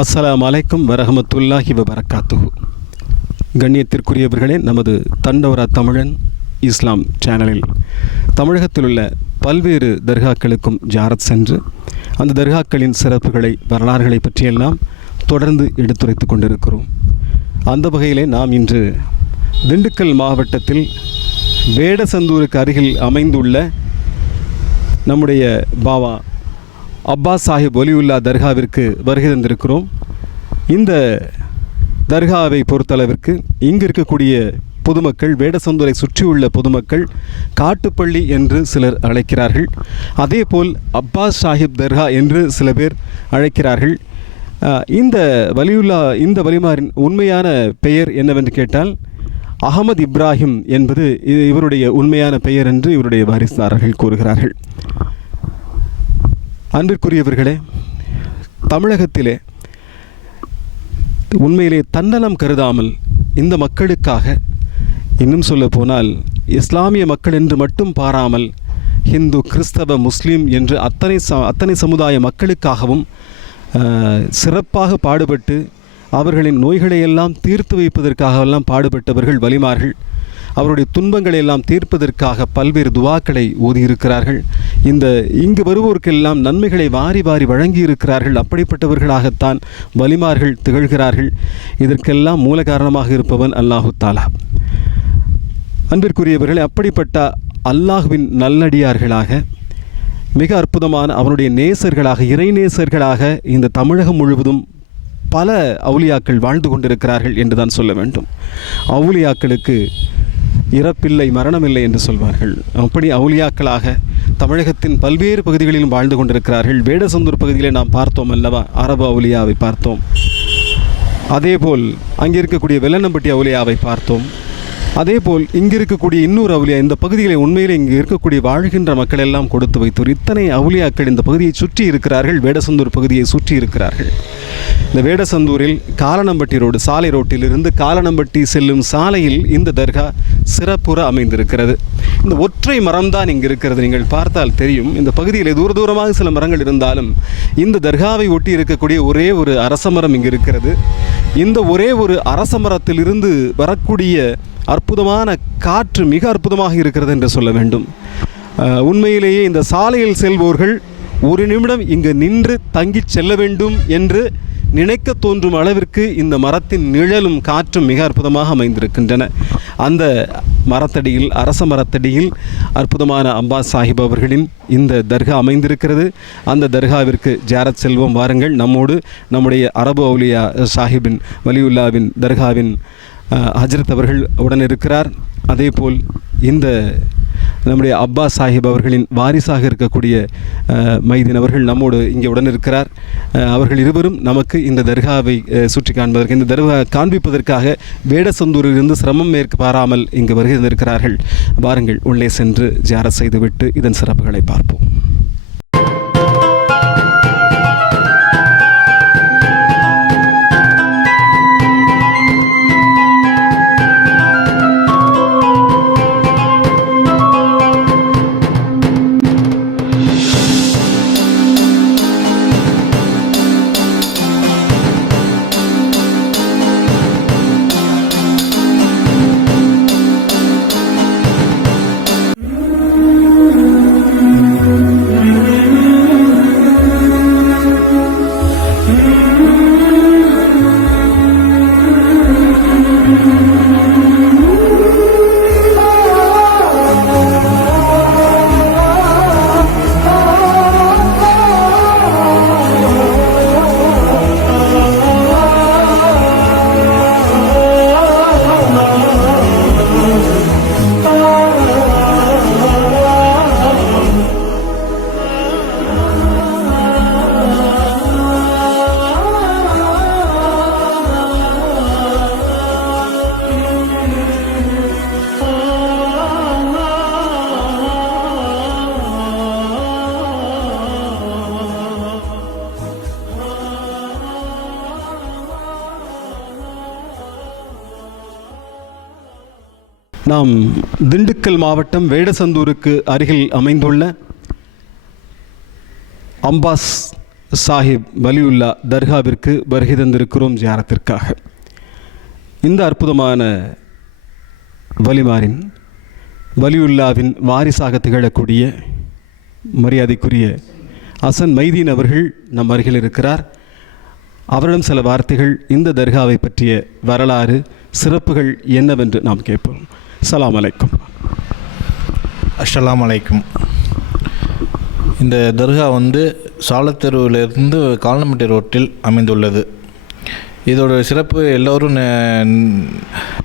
அஸ்ஸலாம் அலைக்கும் வரஹமத்துல்லாஹி வபரகாத்துஹு. கண்ணியத்திற்குரியவர்களே நமது தண்டவரா தமிழன் இஸ்லாம் சேனலில் தமிழகத்தில் உள்ள பல்வேறு தர்காக்களுக்கும் ஜாரத் சென்று அந்த தர்காக்களின் சிறப்புகளை வரலாறுகளை பற்றியெல்லாம் தொடர்ந்து எடுத்துரைத்து கொண்டிருக்கிறோம். அந்த வகையிலே நாம் இன்று திண்டுக்கல் மாவட்டத்தில் வேடசந்தூருக்கு அருகில் அமைந்துள்ள நம்முடைய பாவா அப்பாஸ் சாஹிப் ஒலியுல்லா தர்காவிற்கு வருகை தந்திருக்கிறோம். இந்த தர்காவை பொறுத்தளவிற்கு இங்கு இருக்கக்கூடிய பொதுமக்கள் வேடசந்தூரை சுற்றியுள்ள பொதுமக்கள் காட்டுப்பள்ளி என்று சிலர் அழைக்கிறார்கள். அதேபோல் அப்பாஸ் சாஹிப் தர்கா என்று சில பேர் அழைக்கிறார்கள். இந்த வலியுல்லா இந்த வலிமாரின் உண்மையான பெயர் என்னவென்று கேட்டால் அகமது இப்ராஹிம் என்பது இவருடைய உண்மையான பெயர் என்று இவருடைய வாரிசுதாரர்கள் கூறுகிறார்கள். அன்பிற்குரியவர்களே தமிழகத்திலே உண்மையிலே தன்னலம் கருதாமல் இந்த மக்களுக்காக இன்னும் சொல்ல போனால் இஸ்லாமிய மக்கள் என்று மட்டும் பாராமல் ஹிந்து கிறிஸ்தவ முஸ்லீம் என்று அத்தனை ச அத்தனை சமுதாய மக்களுக்காகவும் சிறப்பாக பாடுபட்டு அவர்களின் நோய்களை எல்லாம் தீர்த்து வைப்பதற்காகவெல்லாம் பாடுபட்டவர்கள் வலிமார்கள். அவருடைய துன்பங்களை எல்லாம் தீர்ப்பதற்காக பல்வேறு துவாக்களை ஓதியிருக்கிறார்கள். இந்த இங்கு வருவோருக்கெல்லாம் நன்மைகளை வாரி வாரி வழங்கி இருக்கிறார்கள் அப்படிப்பட்டவர்களாகத்தான் வலிமார்கள் திகழ்கிறார்கள். இதற்கெல்லாம் மூல காரணமாக இருப்பவன் அல்லாஹு தாலா. அன்பிற்குரியவர்களே அப்படிப்பட்ட அல்லாஹுவின் நல்லடியார்களாக மிக அற்புதமான அவனுடைய நேசர்களாக இறைநேசர்களாக இந்த தமிழகம் முழுவதும் பல அவுலியாக்கள் வாழ்ந்து கொண்டிருக்கிறார்கள் என்று தான் சொல்ல வேண்டும். அவுலியாக்களுக்கு இறப்பில்லை மரணமில்லை என்று சொல்வார்கள். அப்படி அவுலியாக்களாக தமிழகத்தின் பல்வேறு பகுதிகளிலும் வாழ்ந்து கொண்டிருக்கிறார்கள். வேடசந்தூர் பகுதியிலே நாம் பார்த்தோம் அல்லவா? அரபு அவுலியாவை பார்த்தோம். அதேபோல் அங்கே இருக்கக்கூடிய வெள்ளனம்பட்டி அவுலியாவை பார்த்தோம். அதேபோல் இங்கு இருக்கக்கூடிய இன்னொரு அவுலியா இந்த பகுதிகளை உண்மையிலே இங்கு இருக்கக்கூடிய வாழ்கின்ற மக்கள் எல்லாம் கொடுத்து வைத்தோர். இத்தனை அவுலியாக்கள் இந்த பகுதியை சுற்றி இருக்கிறார்கள் வேடசந்தூர் பகுதியை சுற்றி இருக்கிறார்கள். இந்த வேடசந்தூரில் காலனம்பட்டி ரோடு சாலை ரோட்டிலிருந்து காலனம்பட்டி செல்லும் சாலையில் இந்த தர்கா சிறப்புற அமைந்திருக்கிறது. இந்த ஒற்றை மரம்தான் இங்கு இருக்கிறது நீங்கள் பார்த்தால் தெரியும். இந்த பகுதியில் தூர தூரமாக சில மரங்கள் இருந்தாலும் இந்த தர்காவை ஒட்டி இருக்கக்கூடிய ஒரே ஒரு அரச மரம் இங்கு இருக்கிறது. இந்த ஒரே ஒரு அரச மரத்திலிருந்து வரக்கூடிய அற்புதமான காற்று மிக அற்புதமாக இருக்கிறது என்று சொல்ல வேண்டும். உண்மையிலேயே இந்த சாலையில் செல்வோர்கள் ஒரு நிமிடம் இங்கு நின்று தங்கிச் செல்ல வேண்டும் என்று நினைக்க தோன்றும் அளவிற்கு இந்த மரத்தின் நிழலும் காற்றும் மிக அற்புதமாக அமைந்திருக்கின்றன. அந்த மரத்தடியில் அரச மரத்தடியில் அற்புதமான அம்பாஸ் சாஹிப் அவர்களின் இந்த தர்கா அமைந்திருக்கிறது. அந்த தர்காவிற்கு ஜாரத் செல்வம் வாருங்கள். நம்மோடு நம்முடைய அரபு அவுலியா சாஹிபின் வலியுல்லாவின் தர்காவின் ஹஜரத் அவர்கள் உடன் இருக்கிறார். அதேபோல் இந்த நம்முடைய அப்பா சாஹிப் அவர்களின் வாரிசாக இருக்கக்கூடிய மைதீன் அவர்கள் நம்மோடு இங்கே உடன் இருக்கிறார். அவர்கள் இருவரும் நமக்கு இந்த தர்காவை சுற்றி காண்பதற்கு இந்த தர்கா காண்பிப்பதற்காக வேடசந்தூரிலிருந்து சிரமம் மேற்கு பாராமல் இங்கு வருகை தந்திருக்கிறார்கள். வாருங்கள் உள்ளே சென்று ஜார செய்துவிட்டு இதன் சிறப்புகளை பார்ப்போம். நாம் திண்டுக்கல் மாவட்டம் வேடசந்தூருக்கு அருகில் அமைந்துள்ள அம்பாஸ் சாஹிப் வலியுல்லா தர்காவிற்கு வருகை தந்திருக்கிறோம் ஜியாரத்திற்காக. இந்த அற்புதமான வலிமாரின் வலியுல்லாவின் வாரிசாக திகழக்கூடிய மரியாதைக்குரிய அசன் மைதீன் அவர்கள் நம் அருகில் இருக்கிறார். அவரிடம் சில வார்த்தைகள் இந்த தர்காவை பற்றிய வரலாறு சிறப்புகள் என்னவென்று நாம் கேட்போம். அஸ்ஸலாமு அலைக்கும் அஸ்ஸலாமு அலைக்கும் இந்த தர்கா வந்து சாலத்தெருவிலிருந்து கால்நமட்டி ரோட்டில் அமைந்துள்ளது. இதோட சிறப்பு எல்லோரும் நே-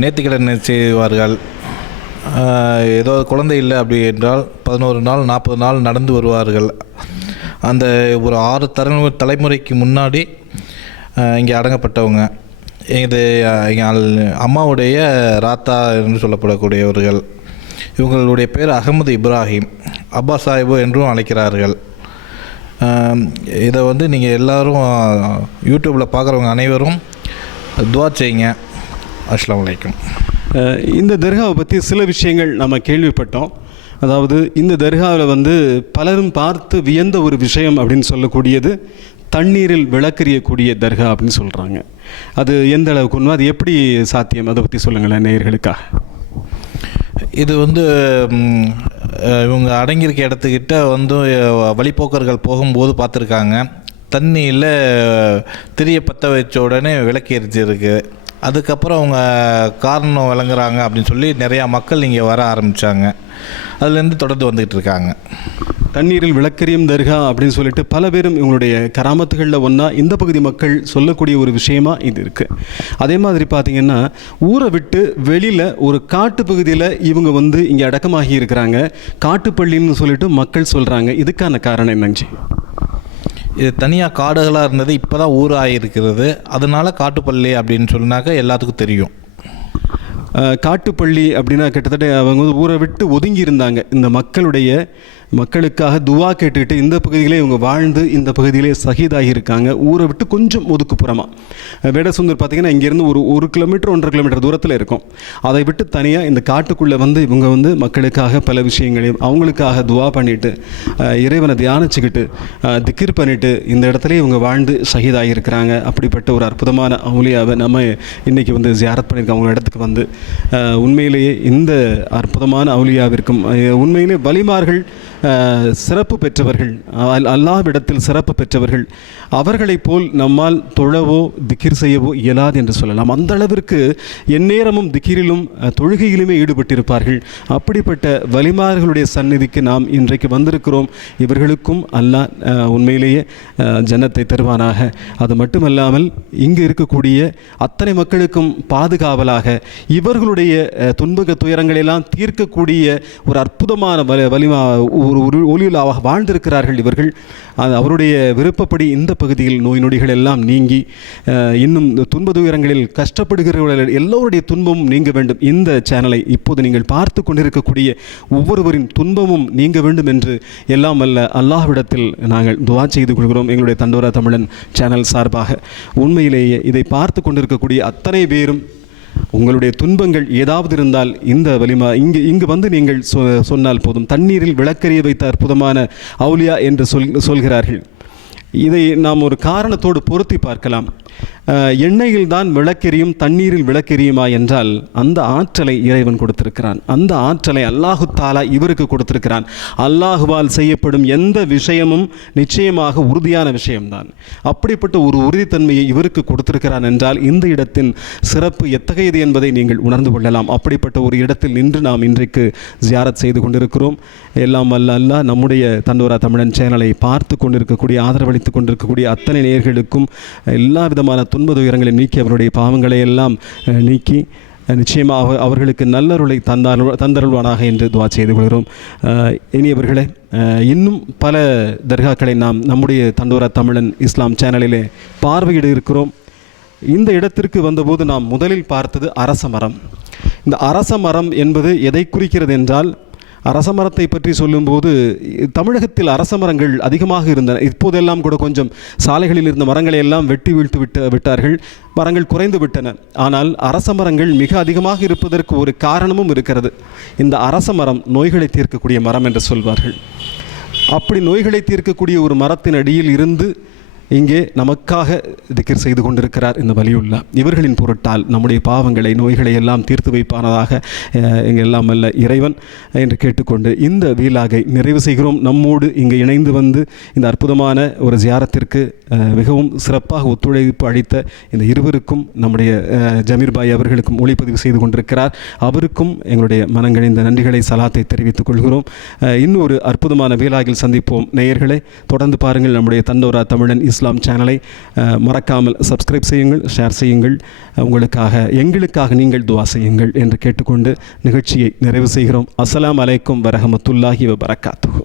நேர்த்திக்கடன் செய்வார்கள்? ஏதோ குழந்தை இல்லை அப்படி என்றால் பதினோரு நாள் நாற்பது நாள் நடந்து வருவார்கள். அந்த ஒரு ஆறு தலை தலைமுறைக்கு முன்னாடி இங்கே அடங்கப்பட்டவங்க. இது எங்கள் அம்மாவுடைய ராத்தா என்று சொல்லப்படக்கூடியவர்கள். இவங்களுடைய பேர் அகமது இப்ராஹிம். அப்பா சாஹிபு என்றும் அழைக்கிறார்கள். இதை வந்து நீங்கள் எல்லோரும் யூடியூப்பில் பார்க்குறவங்க அனைவரும் துவா செய்யுங்க. அஸ்லாம் அலைக்கும். இந்த தர்காவை பற்றி சில விஷயங்கள் நம்ம கேள்விப்பட்டோம். அதாவது இந்த தர்காவில் வந்து பலரும் பார்த்து வியந்த ஒரு விஷயம் அப்படின்னு சொல்லக்கூடியது தண்ணீரில் விளக்கறியக்கூடிய தர்கா அப்படின்னு சொல்கிறாங்க அது எந்த அளவுக்கு உண்மை? அது எப்படி சாத்தியம்? அதை பற்றி சொல்லுங்களேன் நேயர்களுக்காக. இது வந்து இவங்க அடங்கியிருக்க இடத்துக்கிட்ட வந்து வழிபோக்கர்கள் வழிப்போக்கர்கள் போகும்போது பார்த்துருக்காங்க. தண்ணியில் திரிய பற்ற வச்ச உடனே விளக்கு எரிஞ்சிருக்கு அதுக்கப்புறம் அவங்க காரணம் விளங்குறாங்க அப்படின்னு சொல்லி நிறையா மக்கள் இங்கே வர ஆரம்பித்தாங்க அதுலேருந்து தொடர்ந்து வந்துக்கிட்டு இருக்காங்க. தண்ணீரில் விளக்கரியும் தர்கா அப்படின்னு சொல்லிட்டு பல பேரும் இவங்களுடைய கராமத்துகளில் ஒன்றா இந்த பகுதி மக்கள் சொல்லக்கூடிய ஒரு விஷயமா இது இருக்குது அதே மாதிரி பார்த்தீங்கன்னா ஊரை விட்டு வெளியில் ஒரு காட்டு பகுதியில் இவங்க வந்து இங்கே அடக்கமாகி இருக்கிறாங்க. காட்டுப்பள்ளின்னு சொல்லிட்டு மக்கள் சொல்கிறாங்க இதுக்கான காரணம் என்னங்க இது தனியாக காடுகளாக இருந்தது இப்போ தான் ஊராக ஆகியிருக்கிறது அதனால காட்டுப்பள்ளி அப்படின்னு சொன்னாக்க எல்லாத்துக்கும் தெரியும். காட்டுப்பள்ளி அப்படின்னா கிட்டத்தட்ட அவங்க வந்து ஊரை விட்டு ஒதுங்கி இருந்தாங்க இந்த மக்களுடைய மக்களுக்காக துவா கேட்டுக்கிட்டு இந்த பகுதியிலே இவங்க வாழ்ந்து இந்த பகுதியிலே சகிதாகி இருக்காங்க ஊரை விட்டு கொஞ்சம் ஒதுக்குப்புறமாக வேடசுந்தர் பார்த்தீங்கன்னா இங்கேருந்து ஒரு ஒரு கிலோமீட்டர் ஒன்றரை கிலோமீட்டர் தூரத்தில் இருக்கும். அதை விட்டு தனியாக இந்த காட்டுக்குள்ளே வந்து இவங்க வந்து மக்களுக்காக பல விஷயங்களையும் அவங்களுக்காக துவா பண்ணிவிட்டு இறைவனை தியானிச்சுக்கிட்டு திக்கிர் பண்ணிவிட்டு இந்த இடத்துல இவங்க வாழ்ந்து ஷஹீதாகி இருக்கிறாங்க அப்படிப்பட்ட ஒரு அற்புதமான அவுலியாவை நம்ம இன்னைக்கு வந்து ஜியாரத் பண்ணியிருக்கோம். அவங்க இடத்துக்கு வந்து உண்மையிலேயே இந்த அற்புதமான அவுலியாவிற்கும் உண்மையிலே வலிமார்கள் சிறப்பு பெற்றவர்கள் அல் சிறப்பு பெற்றவர்கள் அவர்களைப் போல் நம்மால் தொழவோ திக்கிர் செய்யவோ இயலாது என்று சொல்லலாம். அந்த அளவிற்கு எந்நேரமும் திக்கிரிலும் தொழுகையிலுமே ஈடுபட்டிருப்பார்கள். அப்படிப்பட்ட வலிமார்களுடைய சந்நிதிக்கு நாம் இன்றைக்கு வந்திருக்கிறோம். இவர்களுக்கும் அல்லாஹ் உண்மையிலேயே ஜன்னத்தை தருவானாக. அது மட்டுமல்லாமல் இங்கு இருக்கக்கூடிய அத்தனை மக்களுக்கும் பாதுகாவலாக இவர்களுடைய துன்பக துயரங்களெல்லாம் தீர்க்கக்கூடிய ஒரு அற்புதமான வலிமா ஒரு ஒரு ஒளியுலாவாக வாழ்ந்திருக்கிறார்கள் இவர்கள். அது அவருடைய விருப்பப்படி இந்த பகுதியில் நோய் நொடிகள் எல்லாம் நீங்கி இன்னும் துன்ப துயரங்களில் கஷ்டப்படுகிறவர்கள் எல்லோருடைய துன்பமும் நீங்க வேண்டும். இந்த சேனலை இப்போது நீங்கள் பார்த்து கொண்டிருக்கக்கூடிய ஒவ்வொருவரின் துன்பமும் நீங்க வேண்டும் என்று எல்லாம் அல்ல அல்லாஹ்விடத்தில் நாங்கள் துவா செய்து கொள்கிறோம். எங்களுடைய தண்டோரா தமிழன் சேனல் சார்பாக. உண்மையிலேயே இதை பார்த்து கொண்டிருக்கக்கூடிய அத்தனை பேரும் உங்களுடைய துன்பங்கள் ஏதாவது இருந்தால் இந்த வலிமா இங்கு இங்கு வந்து நீங்கள் சொ சொன்னால் போதும். தண்ணீரில் விளக்கறிய வைத்த அற்புதமான அவுலியா என்று சொல் சொல்கிறார்கள். இதை நாம் ஒரு காரணத்தோடு பொருத்தி பார்க்கலாம். எண்ணெயில் தான் விளக்கெரியும் தண்ணீரில் விளக்கெரியுமா என்றால் அந்த ஆற்றலை இறைவன் கொடுத்திருக்கிறான். அந்த ஆற்றலை அல்லாஹு தாலா இவருக்கு கொடுத்திருக்கிறான். அல்லாஹுவால் செய்யப்படும் எந்த விஷயமும் நிச்சயமாக உறுதியான விஷயம்தான். அப்படிப்பட்ட ஒரு உறுதித்தன்மையை இவருக்கு கொடுத்திருக்கிறான் என்றால் இந்த இடத்தின் சிறப்பு எத்தகையது என்பதை நீங்கள் உணர்ந்து கொள்ளலாம். அப்படிப்பட்ட ஒரு இடத்தில் நின்று நாம் இன்றைக்கு ஜியாரத் செய்து கொண்டிருக்கிறோம். எல்லாம் அல்ல அல்லாஹ் நம்முடைய தண்டோரா தமிழன் சேனலை பார்த்து கொண்டிருக்கக்கூடிய ஆதரவளித்து கொண்டிருக்கக்கூடிய அத்தனை நேயர்களுக்கும் எல்லா விதமான துன்ப துயரங்களை நீக்கி அவருடைய பாவங்களை எல்லாம் நீக்கி நிச்சயமாக அவர்களுக்கு நல்லருளை தந்தார் தந்தருள்வானாக என்று துவா செய்து கொள்கிறோம். இனியவர்களே இன்னும் பல தர்காக்களை நாம் நம்முடைய தண்டோரா தமிழன் இஸ்லாம் சேனலிலே பார்வையிட இருக்கிறோம். இந்த இடத்திற்கு வந்தபோது நாம் முதலில் பார்த்தது அரச மரம். இந்த அரச மரம் என்பது எதை குறிக்கிறது என்றால் அரசமரத்தை பற்றி சொல்லும்போது தமிழகத்தில் அரச மரங்கள் அதிகமாக இருந்தன. இப்போதெல்லாம் கூட கொஞ்சம் சாலைகளில் இருந்த மரங்களை எல்லாம் வெட்டி வீழ்த்து விட்டு விட்டார்கள். மரங்கள் குறைந்து விட்டன. ஆனால் அரச மரங்கள் மிக அதிகமாக இருப்பதற்கு ஒரு காரணமும் இருக்கிறது. இந்த அரச மரம் நோய்களை தீர்க்கக்கூடிய மரம் என்று சொல்வார்கள். அப்படி நோய்களை தீர்க்கக்கூடிய ஒரு மரத்தின் அடியில் இருந்து இங்கே நமக்காக திக்கிர் செய்து கொண்டிருக்கிறார் இந்த வலியுள்ளா. இவர்களின் பொருட்டால் நம்முடைய பாவங்களை நோய்களை எல்லாம் தீர்த்து வைப்பானதாக அஹ், எல்லாம் அல்ல இறைவன் என்று கேட்டுக்கொண்டு இந்த வீலாகை நிறைவு செய்கிறோம். நம்மோடு இங்கே இணைந்து வந்து இந்த அற்புதமான ஒரு ஜியாரத்திற்கு மிகவும் சிறப்பாக ஒத்துழைப்பு அளித்த இந்த இருவருக்கும் நம்முடைய அஹ், ஜமீர் பாய் அவர்களுக்கும் ஒளிப்பதிவு செய்து கொண்டிருக்கிறார். அவருக்கும் எங்களுடைய மனங்கணிந்த நன்றிகளை சலாத்தை தெரிவித்துக் கொள்கிறோம். இன்னொரு அற்புதமான வீலாகில் சந்திப்போம். நேயர்களை தொடர்ந்து பாருங்கள் நம்முடைய தண்டோரா தமிழன் இஸ் இஸ்லாம் சேனலை மறக்காமல் சப்ஸ்கிரைப் செய்யுங்கள் ஷேர் செய்யுங்கள். உங்களுக்காக எங்களுக்காக நீங்கள் துவா செய்யுங்கள் என்று கேட்டுக்கொண்டு நிகழ்ச்சியை நிறைவு செய்கிறோம். அஸ்லாம் அலைக்கும் வரஹமத்துல்லாஹி வபரகாத்துஹு.